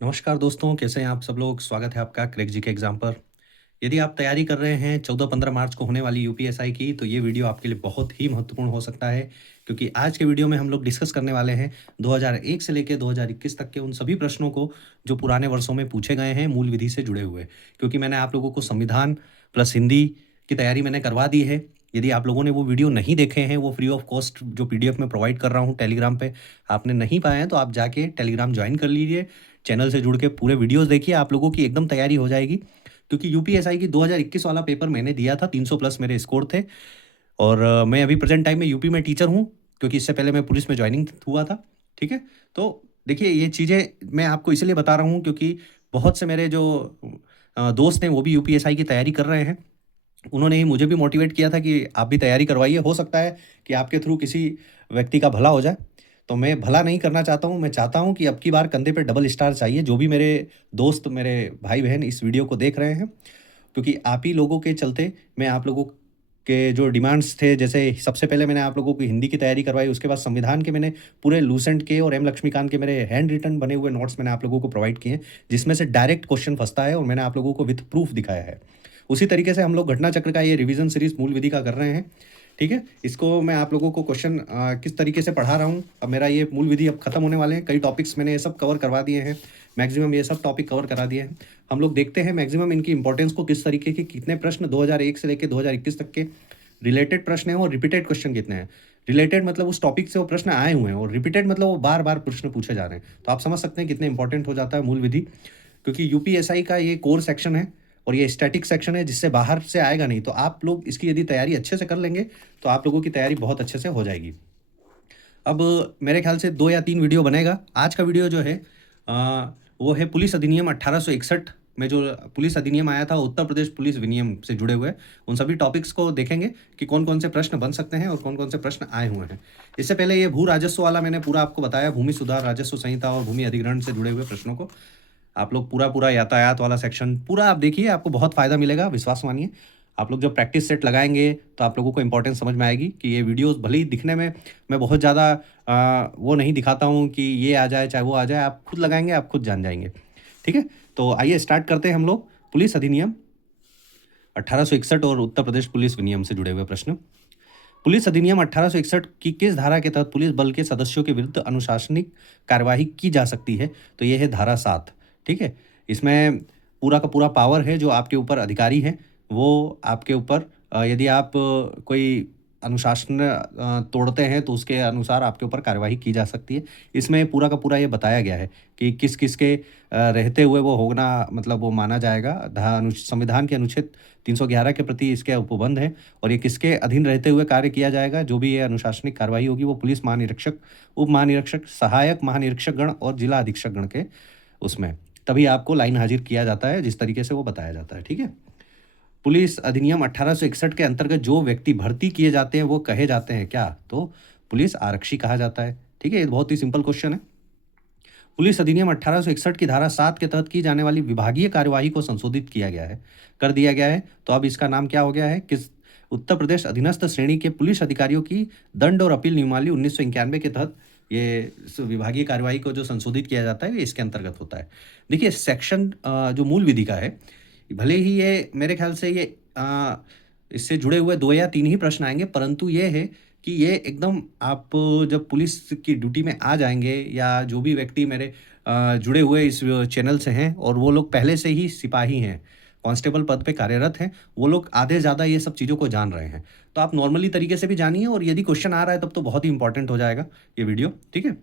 नमस्कार दोस्तों, कैसे हैं आप सब लोग? स्वागत है आपका क्रैक जीके एग्जाम पर। यदि आप तैयारी कर रहे हैं 14-15 मार्च को होने वाली यूपीएसआई की, तो ये वीडियो आपके लिए बहुत ही महत्वपूर्ण हो सकता है, क्योंकि आज के वीडियो में हम लोग डिस्कस करने वाले हैं 2001 से लेके 2021 तक के उन सभी प्रश्नों को, जो पुराने वर्षों में पूछे गए हैं मूल विधि से जुड़े हुए। क्योंकि मैंने आप लोगों को संविधान प्लस हिंदी की तैयारी मैंने करवा दी है। यदि आप लोगों ने वो वीडियो नहीं देखे हैं, वो फ्री ऑफ कॉस्ट जो पीडीएफ में प्रोवाइड कर रहा हूँ टेलीग्राम पे, आपने नहीं पाए हैं तो आप जाके टेलीग्राम ज्वाइन कर लीजिए। चैनल से जुड़ के पूरे वीडियोस देखिए, आप लोगों की एकदम तैयारी हो जाएगी। क्योंकि यूपीएसआई की 2021 वाला पेपर मैंने दिया था, 300 प्लस मेरे स्कोर थे। और मैं अभी प्रेजेंट टाइम में यूपी में टीचर हूँ, क्योंकि इससे पहले मैं पुलिस में ज्वाइनिंग हुआ था। ठीक है? तो देखिए, ये चीज़ें मैं आपको इसलिए बता रहा हूँ क्योंकि बहुत से मेरे जो दोस्त हैं वो भी यूपीएसआई की तैयारी कर रहे हैं। उन्होंने ही मुझे भी मोटिवेट किया था कि आप भी तैयारी करवाइए, हो सकता है कि आपके थ्रू किसी व्यक्ति का भला हो जाए। तो मैं भला नहीं करना चाहता हूँ, मैं चाहता हूँ कि अब की बार कंधे पे डबल स्टार चाहिए, जो भी मेरे दोस्त, मेरे भाई-बहन इस वीडियो को देख रहे हैं। क्योंकि आप ही लोगों के चलते मैं आप लोगों के जो डिमांड्स थे, जैसे सबसे पहले मैंने आप लोगों को हिंदी की तैयारी करवाई, उसके बाद संविधान के मैंने पूरे लूसेंट के और एम लक्ष्मीकांत के मेरे हैंड रिटन बने हुए नोट्स मैंने आप लोगों को प्रोवाइड किए हैं, जिसमें से डायरेक्ट क्वेश्चन फँसता है और मैंने आप लोगों को विथ प्रूफ दिखाया है। उसी तरीके से हम लोग घटना चक्र का ये रिवीजन सीरीज़ मूल विधि का कर रहे हैं। ठीक है? इसको मैं आप लोगों को क्वेश्चन किस तरीके से पढ़ा रहा हूँ, अब मेरा ये मूल विधि अब खत्म होने वाले हैं, कई टॉपिक्स मैंने ये सब कवर करवा दिए हैं, मैक्सिमम ये सब टॉपिक कवर करा दिए हैं। हम लोग देखते हैं मैक्सिमम इनकी इंपॉर्टेंस को, किस तरीके के कितने प्रश्न 2001 से लेके 2021 तक के रिलेटेड प्रश्न हैं और रिपीटेड क्वेश्चन कितने हैं। रिलेटेड मतलब उस टॉपिक से वो प्रश्न आए हुए हैं, और रिपीटेड मतलब वो बार-बार प्रश्न पूछे जा रहे हैं। तो आप समझ सकते हैं कितने इंपॉर्टेंट हो जाता है मूल विधि, क्योंकि यूपीएसआई का ये कोर सेक्शन है और ये स्टैटिक सेक्शन है, जिससे बाहर से आएगा नहीं। तो आप लोग इसकी यदि तैयारी अच्छे से कर लेंगे, तो आप लोगों की तैयारी बहुत अच्छे से हो जाएगी। अब मेरे ख्याल से 2 या 3 वीडियो बनेगा। आज का वीडियो जो है वो है पुलिस अधिनियम 1861 में जो पुलिस अधिनियम आया था, उत्तर प्रदेश पुलिस विनियम से जुड़े हुए, उन सभी टॉपिक्स को देखेंगे कि कौन-कौन से प्रश्न बन सकते हैं और कौन-कौन से प्रश्न आए हुए हैं। इससे पहले ये भू राजस्व वाला मैंने पूरा आपको बताया, भूमि सुधार राजस्व संहिता और भूमि अधिग्रहण से जुड़े हुए प्रश्नों को। आप लोग पूरा-पूरा यातायात वाला सेक्शन पूरा आप देखिए, आपको बहुत फ़ायदा मिलेगा, विश्वास मानिए। आप लोग जब प्रैक्टिस सेट लगाएँगे, तो आप लोगों को इम्पोर्टेंस समझ में आएगी कि ये वीडियोज़ भले ही दिखने में मैं बहुत ज़्यादा वो नहीं दिखाता हूँ कि ये आ जाए, चाहे वो आ जाए, आप खुद लगाएँगे, आप खुद जान जाएँगे। ठीक है? तो आइए स्टार्ट करते हैं हम लोग। पुलिस अधिनियम 1861 और उत्तर प्रदेश पुलिस विनियम से जुड़े हुए प्रश्न। पुलिस अधिनियम 1861 की किस धारा के तहत पुलिस बल के सदस्यों के विरुद्ध अनुशासनिक कार्यवाही की जा सकती है? तो ये है धारा 7। ठीक है? इसमें पूरा का पूरा पावर है, जो आपके ऊपर अधिकारी हैं, वो आपके ऊपर यदि आप कोई अनुशासन तोड़ते हैं, तो उसके अनुसार आपके ऊपर कार्यवाही की जा सकती है। इसमें पूरा का पूरा ये बताया गया है कि किस-किस के रहते हुए वो होना, मतलब वो माना जाएगा। संविधान के अनुच्छेद 311 के प्रति इसके उपबंध है, और ये किसके अधीन रहते हुए कार्य किया जाएगा? जो भी ये अनुशासनिक कार्रवाई होगी, वो पुलिस महानिरीक्षक, उप महानिरीक्षक, सहायक महानिरीक्षक गण और जिला अधीक्षक गण के उसमें, तभी आपको लाइन हाजिर किया जाता है, जिस तरीके से वो बताया जाता है। ठीक है? पुलिस अधिनियम 1861 के अंतर्गत जो व्यक्ति भर्ती किए जाते हैं, वो कहे जाते हैं क्या? तो पुलिस आरक्षी कहा जाता है। ठीक है? ये बहुत ही सिंपल क्वेश्चन है। पुलिस अधिनियम 1861 की धारा 7 के तहत की जाने वाली विभागीय कार्यवाही को संशोधित किया गया है, कर दिया गया है। तो अब इसका नाम क्या हो गया है? किस उत्तर प्रदेश अधीनस्थ श्रेणी के पुलिस अधिकारियों की दंड और अपील नियमावली 1991 के तहत ये विभागीय कार्यवाही को जो संशोधित किया जाता है, ये इसके अंतर्गत होता है। देखिए, सेक्शन जो मूल विधि का है, भले ही ये मेरे ख्याल से ये इससे जुड़े हुए 2 या 3 ही प्रश्न आएँगे, परंतु ये है कि ये एकदम आप जब पुलिस की ड्यूटी में आ जाएँगे, या जो भी व्यक्ति मेरे जुड़े हुए इस चैनल से हैं और वो लोग पहले से ही सिपाही हैं, कांस्टेबल पद पे कार्यरत हैं, वो लोग आधे ज़्यादा ये सब चीज़ों को जान रहे हैं। तो आप नॉर्मली तरीके से भी जानिए, और यदि क्वेश्चन आ रहा है तब तो बहुत ही इम्पोर्टेंट हो जाएगा ये वीडियो, ठीक है?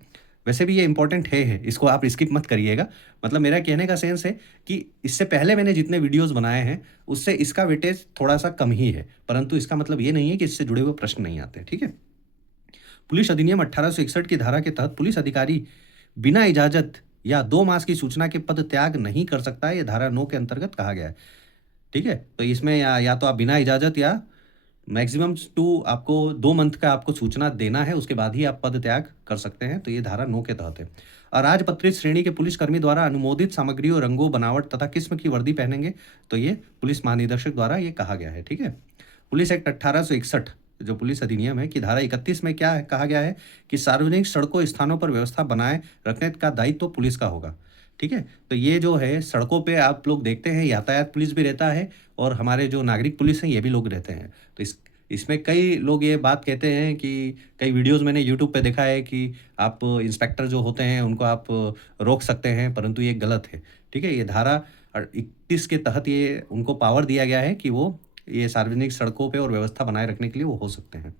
वैसे भी ये इम्पोर्टेंट है, इसको आप स्किप मत करिएगा। मतलब मेरा कहने का सेंस है कि इससे पहले मैंने जितने वीडियोज़ बनाए हैं, उससे इसका वेटेज थोड़ा-सा कम ही है, परंतु इसका मतलब ये नहीं है कि इससे जुड़े हुए प्रश्न नहीं आते, ठीक है? पुलिस अधिनियम 1861 की धारा के तहत पुलिस अधिकारी बिना इजाज़त या 2 मास की सूचना के पद त्याग नहीं कर सकता है, ये धारा 9 के अंतर्गत कहा गया है, ठीक है? तो इसमें या तो आप बिना इजाज़त या मैक्सिमम टू आपको 2 मंथ का आपको सूचना देना है, उसके बाद ही आप पद त्याग कर सकते हैं, तो ये धारा 9 के तहत है। अराजपत्रित श्रेणी के पुलिसकर्मी द्वारा अनुमोदित सामग्रियों, रंगों, बनावट तथा किस्म की वर्दी पहनेंगे, तो ये पुलिस महानिदेशक द्वारा ये कहा गया है, ठीक है? पुलिस एक्ट 1861 जो पुलिस अधिनियम है, कि धारा 31 में क्या है, कहा गया है कि सार्वजनिक सड़कों स्थानों पर व्यवस्था बनाए रखने का दायित्व तो पुलिस का होगा। ठीक है? तो ये जो है सड़कों पे आप लोग देखते हैं यातायात पुलिस भी रहता है और हमारे जो नागरिक पुलिस हैं ये भी लोग रहते हैं। तो इसमें कई लोग ये बात कहते हैं कि कई वीडियोज़ मैंने यूट्यूब पे देखा है कि आप इंस्पेक्टर जो होते हैं उनको आप रोक सकते हैं, परंतु ये गलत है। ठीक है? ये धारा 31 के तहत ये उनको पावर दिया गया है कि वो ये सार्वजनिक सड़कों पे और व्यवस्था बनाए रखने के लिए वो हो सकते हैं।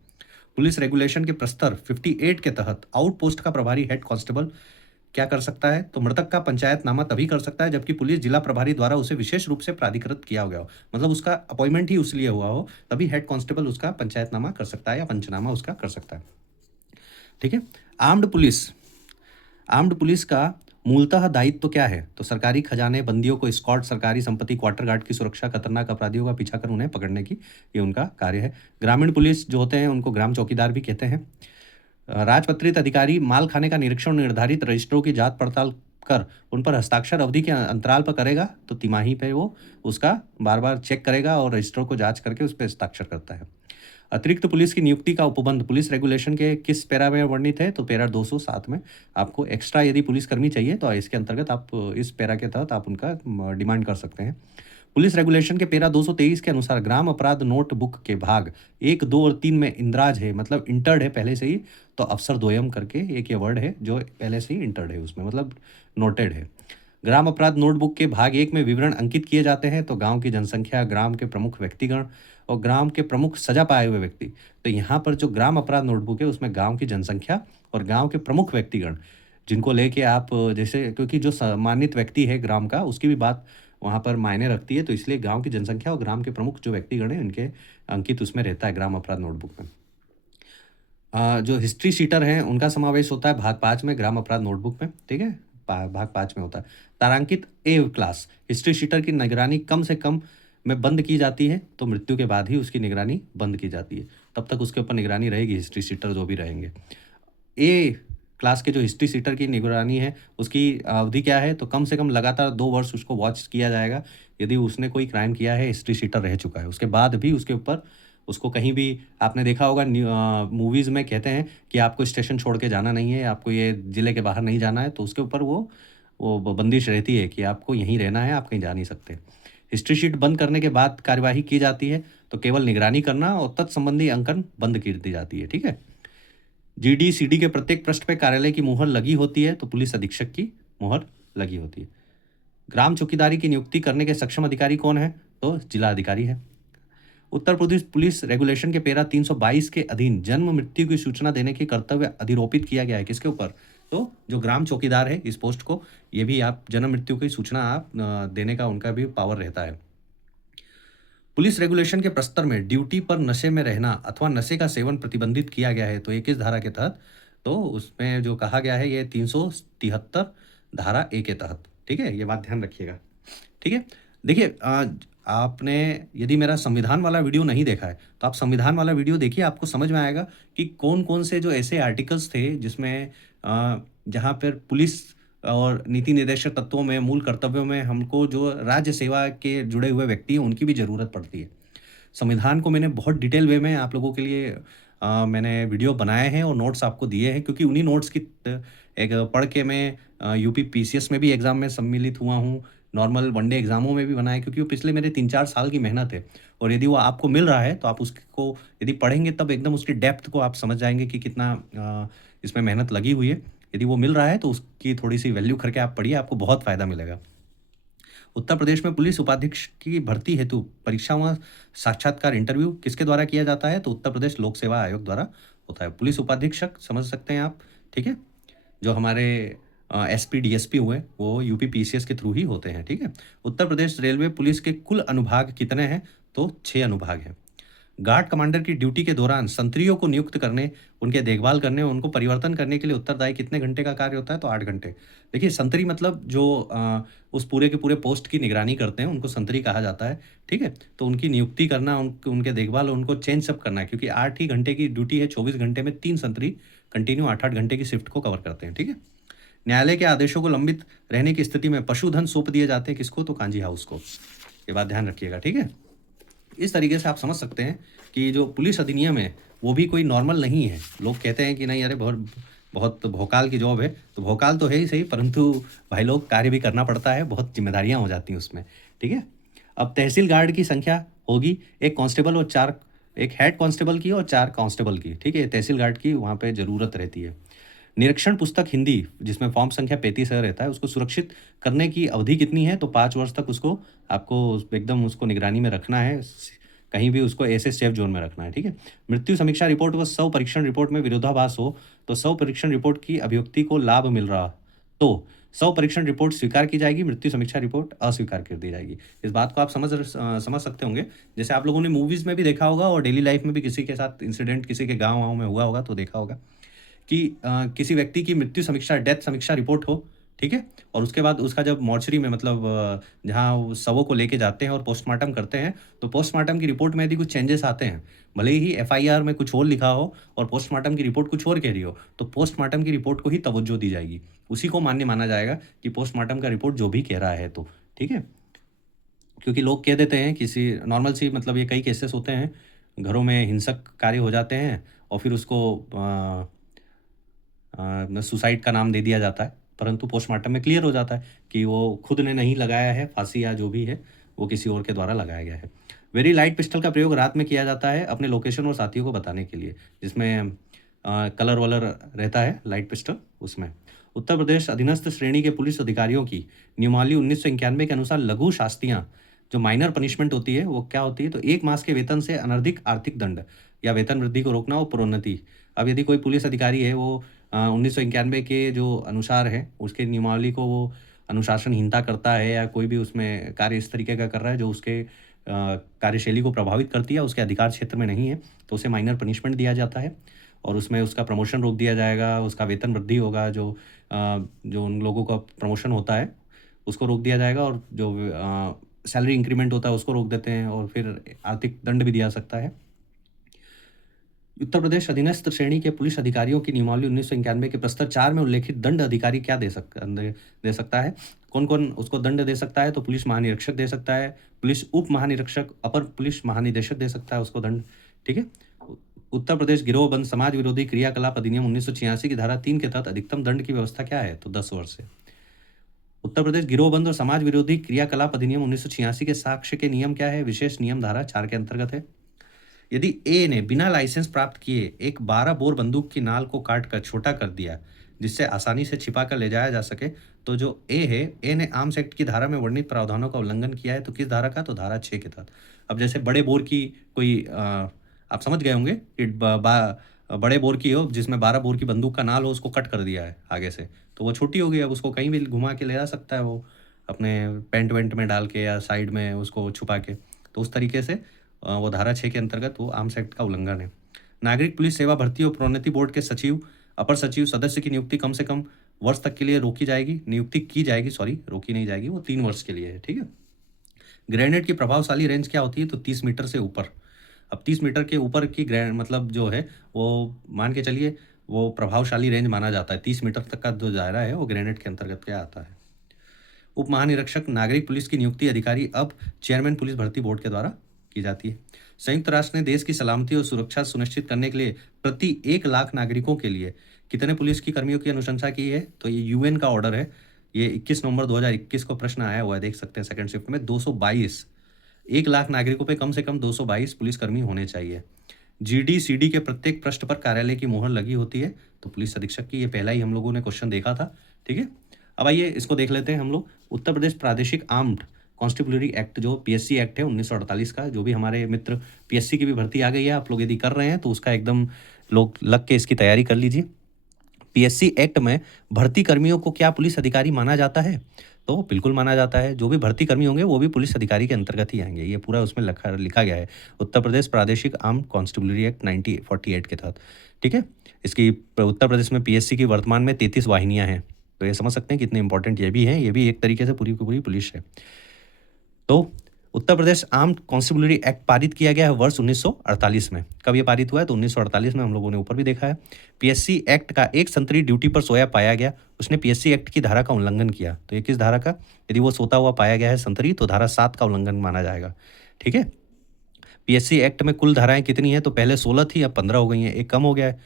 पुलिस रेगुलेशन के प्रस्तर 58 के तहत आउटपोस्ट का प्रभारी हेड कांस्टेबल क्या कर सकता है? तो मृतक का पंचायतनामा तभी कर सकता है जबकि पुलिस जिला प्रभारी द्वारा उसे विशेष रूप से प्राधिकृत किया गया हो। मतलब उसका अपॉइंटमेंट ही उस लिए हुआ हो, तभी हेड कांस्टेबल उसका पंचायतनामा कर सकता है या पंचनामा उसका कर सकता है। ठीक है? आर्म्ड पुलिस आर्म्ड पुलिस का मूलतः दायित्व तो क्या है? तो सरकारी खजाने, बंदियों को एस्कॉर्ट, सरकारी संपत्ति, क्वार्टर गार्ड की सुरक्षा, खतरनाक अपराधियों का पीछा कर उन्हें पकड़ने की ये उनका कार्य है। ग्रामीण पुलिस जो होते हैं उनको ग्राम चौकीदार भी कहते हैं। राजपत्रित अधिकारी माल खाने का निरीक्षण निर्धारित रजिस्टरों की जांच पड़ताल कर उन पर हस्ताक्षर अवधि के अंतराल पर करेगा। तो तिमाही पे वो उसका बार बार चेक करेगा और रजिस्टरों को जांच करके उस पर हस्ताक्षर करता है। अतिरिक्त पुलिस की नियुक्ति का उपबंध पुलिस रेगुलेशन के किस पैरा में वर्णित है? तो पैरा 207 में। आपको एक्स्ट्रा यदि पुलिसकर्मी चाहिए तो इसके अंतर्गत आप इस पैरा के तहत आप उनका डिमांड कर सकते हैं। पुलिस रेगुलेशन के पैरा 223 के अनुसार ग्राम अपराध नोट बुक के भाग 1, 2 और 3 में इंद्राज है, मतलब इंटर्ड है पहले से ही। तो अफसर दोयम करके एक ये वर्ड है जो पहले से ही इंटर्ड है उसमें, मतलब नोटेड है। ग्राम अपराध नोटबुक के भाग 1 में विवरण अंकित किए जाते हैं। तो गांव की जनसंख्या, ग्राम के प्रमुख व्यक्तिगण और ग्राम के प्रमुख सजा पाए हुए व्यक्ति। तो यहाँ पर जो ग्राम अपराध नोटबुक है उसमें गांव की जनसंख्या और गांव के प्रमुख व्यक्तिगण जिनको लेके आप जैसे, क्योंकि जो सम्मानित व्यक्ति है ग्राम का उसकी भी बात वहाँ पर मायने रखती है, तो इसलिए गांव की जनसंख्या और ग्राम के प्रमुख जो व्यक्तिगण हैं इनके अंकित उसमें रहता है ग्राम अपराध नोटबुक में। जो हिस्ट्री शीटर हैं उनका समावेश होता है भाग 5 में ग्राम अपराध नोटबुक में। ठीक है? भाग 5 में होता है। तारांकित ए क्लास हिस्ट्री शीटर की निगरानी कम से कम में बंद की जाती है। तो मृत्यु के बाद ही उसकी निगरानी बंद की जाती है, तब तक उसके ऊपर निगरानी रहेगी हिस्ट्री शीटर जो भी रहेंगे। ए क्लास के जो हिस्ट्री सीटर की निगरानी है उसकी अवधि क्या है? तो कम से कम लगातार 2 वर्ष उसको वॉच किया जाएगा। यदि उसने कोई क्राइम किया है, हिस्ट्री सीटर रह चुका है, उसके बाद भी उसके ऊपर उसको कहीं भी आपने देखा होगा मूवीज़ में कहते हैं कि आपको स्टेशन छोड़ के जाना नहीं है, आपको ये ज़िले के बाहर नहीं जाना है, तो उसके ऊपर वो बंदिश रहती है कि आपको यहीं रहना है, आप कहीं जा नहीं सकते। हिस्ट्री शीट बंद करने के बाद कार्यवाही की जाती है, तो केवल निगरानी करना और तत्संबंधी अंकन बंद कर दी जाती है। ठीक है? जीडी सीडी के प्रत्येक पृष्ठ पे कार्यालय की मुहर लगी होती है, तो पुलिस अधीक्षक की मुहर लगी होती है। ग्राम चौकीदारी की नियुक्ति करने के सक्षम अधिकारी कौन है? तो जिला अधिकारी है। उत्तर प्रदेश पुलिस रेगुलेशन के पैरा 322 के अधीन जन्म मृत्यु की सूचना देने की कर्तव्य अधिरोपित किया गया है। किसके ऊपर? तो जो ग्राम चौकीदार है इस पोस्ट को, ये भी आप जन्म मृत्यु की सूचना आप देने का उनका भी पावर रहता है। पुलिस रेगुलेशन के प्रस्तर में ड्यूटी पर नशे में रहना अथवा नशे का सेवन प्रतिबंधित किया गया है। तो ये किस धारा के तहत? तो उसमें जो कहा गया है ये 373 धारा ए के तहत। ठीक है? ये बात ध्यान रखिएगा। ठीक है? देखिए आपने यदि मेरा संविधान वाला वीडियो नहीं देखा है तो आप संविधान वाला वीडियो देखिए, आपको समझ में आएगा कि कौन-कौन से जो ऐसे आर्टिकल्स थे जिसमें जहाँ पर पुलिस और नीति निर्देशक तत्वों में, मूल कर्तव्यों में हमको जो राज्य सेवा के जुड़े हुए व्यक्ति हैं उनकी भी ज़रूरत पड़ती है। संविधान को मैंने बहुत डिटेल वे में आप लोगों के लिए मैंने वीडियो बनाए हैं और नोट्स आपको दिए हैं, क्योंकि उन्हीं नोट्स की एक पढ़ के मैं यूपी पीसीएस में भी एग्ज़ाम में सम्मिलित हुआ हूँ, नॉर्मल वनडे एग्ज़ामों में भी बनाए, क्योंकि वो पिछले मेरे 3-4 साल की मेहनत है। और यदि वो आपको मिल रहा है तो आप उसको यदि पढ़ेंगे तब एकदम उसकी डेप्थ को आप समझ जाएँगे कि कितना इसमें मेहनत लगी हुई है। यदि वो मिल रहा है तो उसकी थोड़ी-सी वैल्यू करके आप पढ़िए, आपको बहुत फ़ायदा मिलेगा। उत्तर प्रदेश में पुलिस उपाधीक्षक की भर्ती हेतु परीक्षा व साक्षात्कार इंटरव्यू किसके द्वारा किया जाता है? तो उत्तर प्रदेश लोक सेवा आयोग द्वारा होता है। पुलिस उपाधीक्षक समझ सकते हैं आप, ठीक है? जो हमारे एसपी डीएसपी हुए वो यूपी पीसीएस के थ्रू ही होते हैं। ठीक है? उत्तर प्रदेश रेलवे पुलिस के कुल अनुभाग कितने हैं? तो 6 अनुभाग हैं। गार्ड कमांडर की ड्यूटी के दौरान संतरियों को नियुक्त करने, उनके देखभाल करने, उनको परिवर्तन करने के लिए उत्तरदायी कितने घंटे का कार्य होता है? तो 8 घंटे। देखिए संतरी मतलब जो उस पूरे के पूरे पोस्ट की निगरानी करते हैं उनको संतरी कहा जाता है। ठीक है? तो उनकी नियुक्ति करना, उनके देखभाल, उनको चेंज अप करना है, क्योंकि 8 ही घंटे की ड्यूटी है, 24 घंटे में 3 संतरी कंटिन्यू 8-8 घंटे की शिफ्ट को कवर करते हैं। ठीक है? न्यायालय के आदेशों को लंबित रहने की स्थिति में पशुधन सौंप दिए जाते हैं किसको? तो कांजी हाउस को। ये बात ध्यान रखिएगा। ठीक है? इस तरीके से आप समझ सकते हैं कि जो पुलिस अधिनियम है वो भी कोई नॉर्मल नहीं है। लोग कहते हैं कि नहीं अरे बहुत बहुत भोकाल की जॉब है। तो भोकाल तो है ही सही, परंतु भाई लोग कार्य भी करना पड़ता है, बहुत ज़िम्मेदारियाँ हो जाती हैं उसमें, ठीक है? अब तहसील गार्ड की संख्या होगी 1 कांस्टेबल और 4, एक हेड कांस्टेबल की और 4 कांस्टेबल की, ठीक है? तहसील गार्ड की वहाँ पे ज़रूरत रहती है। निरीक्षण पुस्तक हिंदी, जिसमें फॉर्म संख्या 35 रहता है, उसको सुरक्षित करने की अवधि कितनी है? तो 5 वर्ष तक उसको आपको एकदम उसको निगरानी में रखना है, कहीं भी उसको ऐसे सेफ ज़ोन में रखना है, ठीक है? मृत्यु समीक्षा रिपोर्ट व शव परीक्षण रिपोर्ट में विरोधाभास हो, तो शव परीक्षण रिपोर्ट की अभिव्यक्ति को लाभ मिल रहा, तो शव परीक्षण रिपोर्ट स्वीकार की जाएगी, मृत्यु समीक्षा रिपोर्ट अस्वीकार कर दी जाएगी। इस बात को आप समझ सकते होंगे, जैसे आप लोगों ने मूवीज़ में भी देखा होगा और डेली लाइफ़ में भी किसी के साथ इंसिडेंट किसी के गाँव-वाँव में हुआ होगा तो देखा होगा। कि किसी व्यक्ति की मृत्यु समीक्षा, डेथ समीक्षा रिपोर्ट हो, ठीक है? और उसके बाद उसका जब मॉर्चरी में मतलब जहाँ वो शवों को लेके जाते हैं और पोस्टमार्टम करते हैं, तो पोस्टमार्टम की रिपोर्ट में यदि कुछ चेंजेस आते हैं, भले ही एफआईआर में कुछ और लिखा हो और पोस्टमार्टम की रिपोर्ट कुछ और कह रही हो, तो पोस्टमार्टम की रिपोर्ट को ही तवज्जो दी जाएगी। उसी को मान्य माना जाएगा कि पोस्टमार्टम का रिपोर्ट जो भी कह रहा है तो, ठीक है? क्योंकि लोग कह देते हैं किसी नॉर्मल सी मतलब ये कई केसेस होते हैं, घरों में हिंसक कार्य हो जाते हैं और फिर उसको सुसाइड का नाम दे दिया जाता है, परंतु पोस्टमार्टम में क्लियर हो जाता है कि वो खुद ने नहीं लगाया है फांसी या जो भी है, वो किसी और के द्वारा लगाया गया है। वेरी लाइट पिस्टल का प्रयोग रात में किया जाता है अपने लोकेशन और साथियों को बताने के लिए, जिसमें कलर-वलर रहता है लाइट पिस्टल उसमें। उत्तर प्रदेश अधीनस्थ श्रेणी के पुलिस अधिकारियों की नियमावली 1991 के अनुसार लघु शास्तियाँ, जो माइनर पनिशमेंट होती है, वो क्या होती है? तो 1 मास के वेतन से अनधिक आर्थिक दंड या वेतन वृद्धि को रोकना और प्रोन्नति। अब यदि कोई पुलिस अधिकारी है वो 1991 के जो अनुसार है, उसके नियमावली को वो अनुशासनहीनता करता है या कोई भी उसमें कार्य इस तरीके का कर रहा है जो उसके कार्यशैली को प्रभावित करती है, उसके अधिकार क्षेत्र में नहीं है, तो उसे माइनर पनिशमेंट दिया जाता है और उसमें उसका प्रमोशन रोक दिया जाएगा, उसका वेतन वृद्धि होगा, जो उन लोगों का प्रमोशन होता है, उसको रोक दिया जाएगा और जो सैलरी इंक्रीमेंट होता है, उसको रोक देते हैं और फिर आर्थिक दंड भी दिया जा सकता है। उत्तर प्रदेश अधीनस्थ श्रेणी के पुलिस अधिकारियों की नियमावली 1991 के प्रस्तर 4 में उल्लेखित दंड अधिकारी क्या दे सकता है? कौन-कौन उसको दंड दे सकता है? तो पुलिस महानिरीक्षक दे सकता है, पुलिस उप महानिरीक्षक, अपर पुलिस महानिदेशक दे सकता है उसको दंड, ठीक है? उत्तर प्रदेश गिरोहबंद समाज विरोधी क्रियाकलाप अधिनियम 1986 की धारा 3 के तहत अधिकतम दंड की व्यवस्था क्या है? तो 10 वर्ष है। उत्तर प्रदेश गिरोहबंद और समाज विरोधी क्रियाकलाप अधिनियम 1986 के साक्ष्य के नियम क्या है? विशेष नियम धारा 4 के अंतर्गत है। यदि ए ने बिना लाइसेंस प्राप्त किए एक 12 बोर बंदूक की नाल को काटकर छोटा कर दिया, जिससे आसानी से छिपा कर ले जाया जा सके, तो जो ए है, ए ने आर्म्स एक्ट की धारा में वर्णित प्रावधानों का उल्लंघन किया है, तो किस धारा का? तो धारा 6 के तहत। अब जैसे बड़े बोर की कोई आप समझ गए होंगे कि बड़े बोर की हो जिसमें 12 बोर की बंदूक का नाल हो, उसको कट कर दिया है आगे से, तो वो छोटी हो गई, अब उसको कहीं भी घुमा के ले जा सकता है वो, अपने पैंट वैंट में डाल के या साइड में उसको छुपा के। तो उस तरीके से वो धारा 6 के अंतर्गत वो आर्म्स एक्ट का उल्लंघन है। नागरिक पुलिस सेवा भर्ती और प्रोन्नति बोर्ड के सचिव, अपर सचिव, सदस्य की नियुक्ति कम से कम वर्ष तक के लिए नियुक्ति की जाएगी, सॉरी रोकी नहीं जाएगी, वो 3 वर्ष के लिए है, ठीक है? ग्रेनेड की प्रभावशाली रेंज क्या होती है? तो 30 मीटर से ऊपर। अब 30 मीटर के ऊपर की मतलब जो है वो मान के चलिए वो प्रभावशाली रेंज माना जाता है। 30 मीटर तक का जो दायरा है वो ग्रेनेड के अंतर्गत क्या आता है। उप महानिरीक्षक नागरिक पुलिस की नियुक्ति अधिकारी अब चेयरमैन पुलिस भर्ती बोर्ड के द्वारा की जाती है। संयुक्त राष्ट्र ने देश की सलामती और सुरक्षा सुनिश्चित करने के लिए प्रति 1 लाख नागरिकों के लिए कितने पुलिस की कर्मियों की अनुशंसा की है? तो ये यूएन का ऑर्डर है। ये 21 नवंबर 2021 को प्रश्न आया हुआ है, देख सकते हैं सेकंड शिफ्ट में 222। 1 लाख नागरिकों पे कम से कम 222 पुलिसकर्मी होने चाहिए। जीडी, सीडी के प्रत्येक पृष्ठ पर कार्यालय की मोहर लगी होती है, तो पुलिस अधीक्षक की, ये पहला ही हम लोगों ने क्वेश्चन देखा था, ठीक है? अब आइए इसको देख लेते हैं हम लोग। उत्तर प्रदेश प्रादेशिक आर्म्ड कॉन्स्टिट्यूलरी एक्ट, जो पीएससी एक्ट है 1948 का, जो भी हमारे मित्र पीएससी की भी भर्ती आ गई है, आप लोग यदि कर रहे हैं तो उसका एकदम लोग लग के इसकी तैयारी कर लीजिए। पीएससी एक्ट में भर्ती कर्मियों को क्या पुलिस अधिकारी माना जाता है? तो बिल्कुल माना जाता है। जो भी भर्ती कर्मी होंगे वो भी पुलिस अधिकारी के अंतर्गत ही आएंगे, ये पूरा उसमें लिखा गया है उत्तर प्रदेश प्रादेशिक आर्म कॉन्स्टिट्यूलरी एक्ट 1948 के तहत, ठीक है? इसकी उत्तर प्रदेश में पीएससी की वर्तमान में 33 वाहिनियां हैं, तो ये समझ सकते हैं कितने इंपॉर्टेंट ये भी है, ये भी एक तरीके से पूरी की पूरी पुलिस है। तो उत्तर प्रदेश आर्म्ड कॉन्स्टिट्यूलरी एक्ट पारित किया गया है वर्ष 1948 में। कब ये पारित हुआ है? तो 1948 में, हम लोगों ने ऊपर भी देखा है। पीएससी एक्ट का एक संतरी ड्यूटी पर सोया पाया गया, उसने पीएससी एक्ट की धारा का उल्लंघन किया, तो ये किस धारा का? यदि वो सोता हुआ पाया गया है संतरी, तो धारा 7 का उल्लंघन माना जाएगा, ठीक है? पीएससी एक्ट में कुल धाराएं कितनी है? तो पहले 16 थी, अब 15 हो गई हैं, एक कम हो गया है,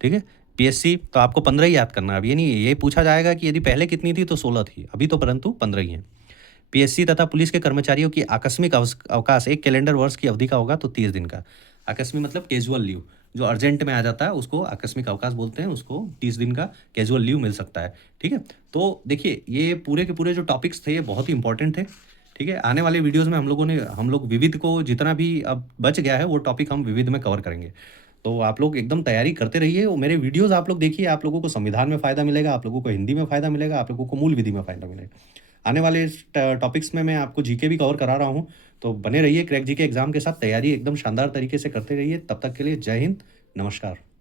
ठीक है? पीएससी तो आपको 15 ही याद करना है। अब ये नहीं ये पूछा जाएगा कि यदि पहले कितनी थी तो 16 थी, अभी तो परंतु 15 ही हैं। पीएससी तथा पुलिस के कर्मचारियों की आकस्मिक अवकाश 1 कैलेंडर वर्ष की अवधि का होगा तो 30 दिन का। आकस्मिक मतलब कैजुअल लीव, जो अर्जेंट में आ जाता है उसको आकस्मिक अवकाश बोलते हैं, उसको 30 दिन का कैजुअल लीव मिल सकता है, ठीक है? तो देखिए, ये पूरे के पूरे जो टॉपिक्स थे ये बहुत ही इंपॉर्टेंट थे, ठीक है? आने वाले वीडियोज़ में हम लोग विविध को जितना भी अब बच गया है वो टॉपिक हम विविध में कवर करेंगे। तो आप लोग एकदम तैयारी करते रहिए और मेरे वीडियोज़ आप लोग देखिए, आप लोगों को संविधान में फ़ायदा मिलेगा, आप लोगों को हिंदी में फ़ायदा मिलेगा, आप लोगों को मूल विधि में फ़ायदा मिलेगा। आने वाले इस टॉपिक्स में मैं आपको जीके भी कवर करा रहा हूँ, तो बने रहिए क्रैक जीके एग्ज़ाम के साथ, तैयारी एकदम शानदार तरीके से करते रहिए। तब तक के लिए जय हिंद, नमस्कार।